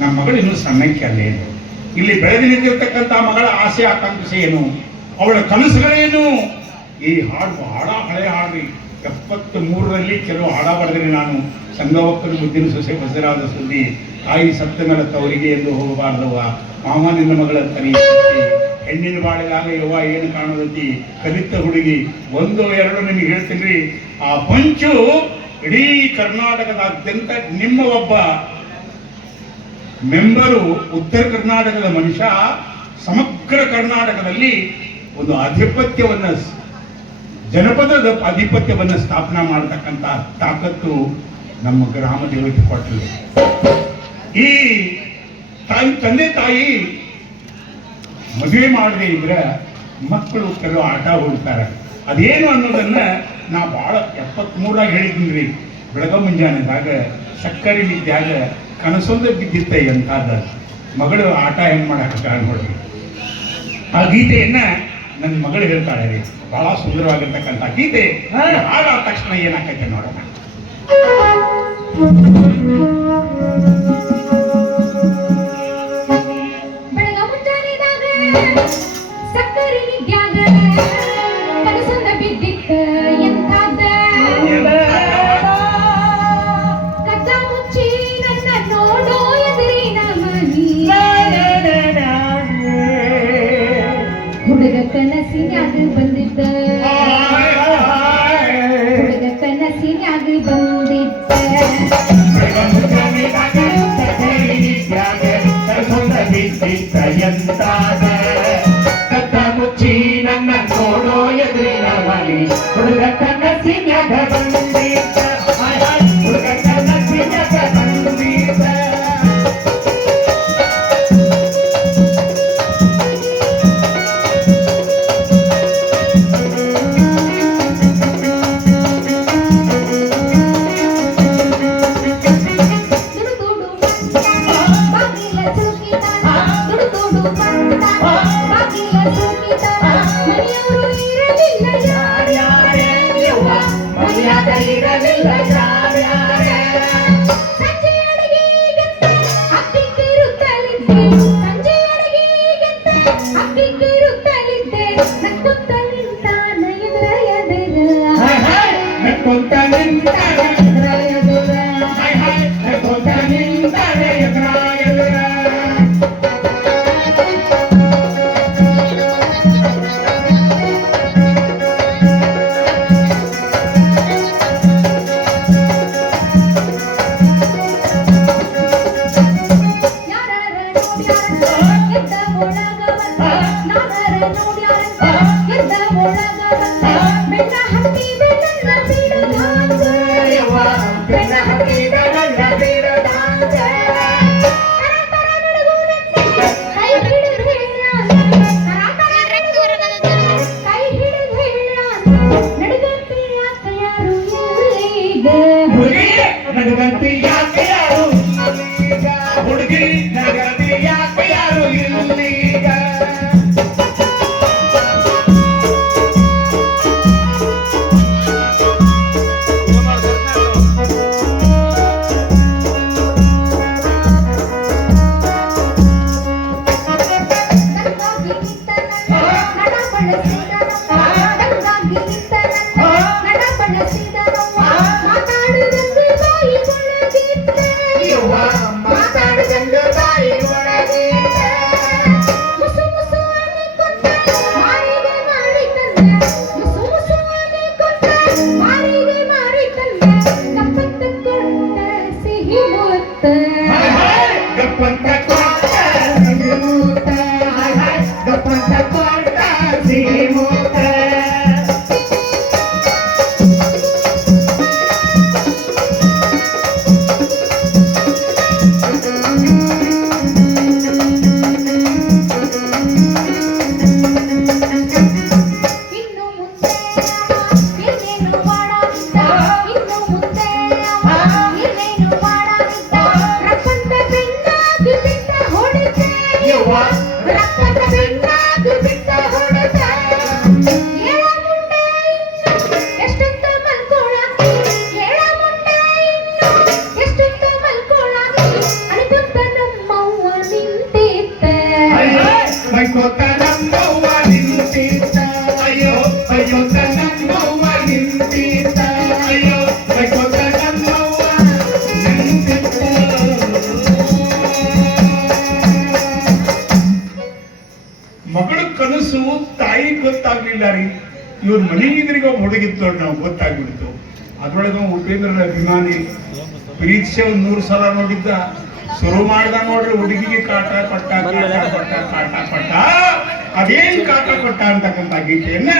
ನಮ್ಮ ಮಗಳು ಇನ್ನೂ ಸಣ್ಣಕ್ಕೆ ಅಲ್ಲೇನು, ಇಲ್ಲಿ ಬೆಳೆದು ನಿಂತಿರ್ತಕ್ಕಂಥ ಮಗಳ ಆಸೆ ಆಕಾಂಕ್ಷೆ ಏನು, ಅವಳ ಕನಸುಗಳೇನು. ಈ ಹಾಡು ಬಹಳ ಹಳೆಯ ಹಾಡ್ರಿ. 73ರಲ್ಲಿ ಕೆಲವು ಹಾಡ ಬರೆದ್ರಿ ನಾನು. ಸಂಗವಕ್ಕನ ಮುದ್ದಿನ ಸೊಸೆ ಬಸರಾದ ಸುದ್ದಿ, ತಾಯಿ ಸತ್ತ ಮೇಲೆ ತವರಿಗೆ ಎಂದು ಹೋಗಬಾರ್ದವ್ವ, ಮಾಮನಿಂದ ಮಗಳ ತನಿ, ಹೆಣ್ಣಿನ ಬಾಳಿದಾಗ ಯವ್ವ ಏನು ಕಾಣದತಿ, ಕಲಿತ ಹುಡುಗಿ. 1 2 ನಿಮಗೆ ಹೇಳ್ತೀನಿ. ಆ ಪಂಚು ಇಡೀ ಕರ್ನಾಟಕದಾದ್ಯಂತ ನಿಮ್ಮ ಒಬ್ಬ ಮೆಂಬರು, ಉತ್ತರ ಕರ್ನಾಟಕದ ಮನುಷ್ಯ ಸಮಗ್ರ ಕರ್ನಾಟಕದಲ್ಲಿ ಒಂದು ಆಧಿಪತ್ಯವನ್ನು, ಜನಪದದ ಆಧಿಪತ್ಯವನ್ನು ಸ್ಥಾಪನಾ ಮಾಡತಕ್ಕಂಥ ತಾಕತ್ತು ನಮ್ಮ ಗ್ರಾಮ ದೇವತೆ ಕೊಟ್ಟರು. ಈ ತಂದೆ ತಾಯಿ ಮದುವೆ ಮಾಡದೇ ಇದ್ರೆ ಮಕ್ಕಳು ಕೆಲವು ಆಟ ಹೋಗ್ತಾರೆ. ಅದೇನು ಅನ್ನೋದನ್ನ ನಾ ಭಾಳ 73ರಾಗ ಹೇಳಿದ್ದೀನಿ. ಬೆಳಗ ಮುಂಜಾನೆದಾಗ ಸಕ್ಕರೆ ವಿದ್ಯಾಗ ಕನಸೊಂದು ಬಿದ್ದಿತ್ತೆ ಎಂತಾದ ಮಗಳು ಆಟ ಹೆಂಗ್ ಮಾಡಾಕ ನೋಡ್ರಿ. ಆ ಗೀತೆಯನ್ನ ನನ್ನ ಮಗಳು ಹೇಳ್ತಾಳೆ ರೀ, ಬಹಳ ಸುಂದರವಾಗಿರ್ತಕ್ಕಂಥ ಗೀತೆ. ಹಾಗಾದ ತಕ್ಷಣ ಏನಾಕೈತೆ ನೋಡೋಣ. ಸಕ್ಕರೆ ವಿದ್ಯಾಗ ಕನಸೊಂದ ಬಿದ್ದಿತ್ತ ಎಂತಾದ, ಕದ್ದ ಮುಚ್ಚಿ ನನ್ನ ನೋಡೋ ಎದುರಿನ ಮನಿ, ಹುಡುಗ ಕನಸಿನ್ಯಾಗ ಬಂದಿದ್ದ, ಹುಡುಗ ಕನಸಿನ್ಯಾಗ ಬಂದಿದ್ದ, ಕದ್ದ ಮುಚ್ಚಿ ನನ್ನ ನೋಡೋ ಎದುರಿನ ಮನಿ, ಹುಡುಗ ಕನಸಿನ್ಯಾಗ ಬಂದಿದ್ದ, ಹುಡುಗ ಕನಸಿನ್ಯಾಗ ಬಂದಿದ್ದ. ಹುಡುಗಿ ನಗದಿ ಯಾಕೆ ಯಾರು ಇಲ್ಲೀಗ. ನಿಂತಿದ್ದ ಅಯ್ಯೋ ಕೈಕೊತ್ತ ನಮ್ಮವ್ವ ನಿಂತಿದ್ದ. ಮಗಳ ಕನಸು ತಾಯಿ ಗೊತ್ತಾಗ್ಲಿಲ್ಲ ರೀ. ಇವ್ರ ಮನೆ ಇದ್ರಿಗೆ ಒಬ್ಬ ಹುಡುಗಿತ್ತು ನೋಡಿ, ನಾವು ಗೊತ್ತಾಗ್ಬಿಡ್ತು. ಅದ್ರೊಳಗೆ ಉಪೇಂದ್ರನ ಅಭಿಮಾನಿ ಪ್ರೀತಿಸೆ 100 ಸಲ ನೋಡಿದ್ದ. ಶುರು ಮಾಡ್ದ ನೋಡ್ರಿ, ಹುಡುಗಿಗೆ ಕಾಟ ಕೊಟ್ಟ ಕಾಟ ಕೊಟ್ಟ ಕಾಟ ಕೊಟ್ಟ. ಅದೇನ್ ಕಾಟ ಕೊಟ್ಟ ಅಂತಕ್ಕಂಥ ಗೀತೆಯನ್ನ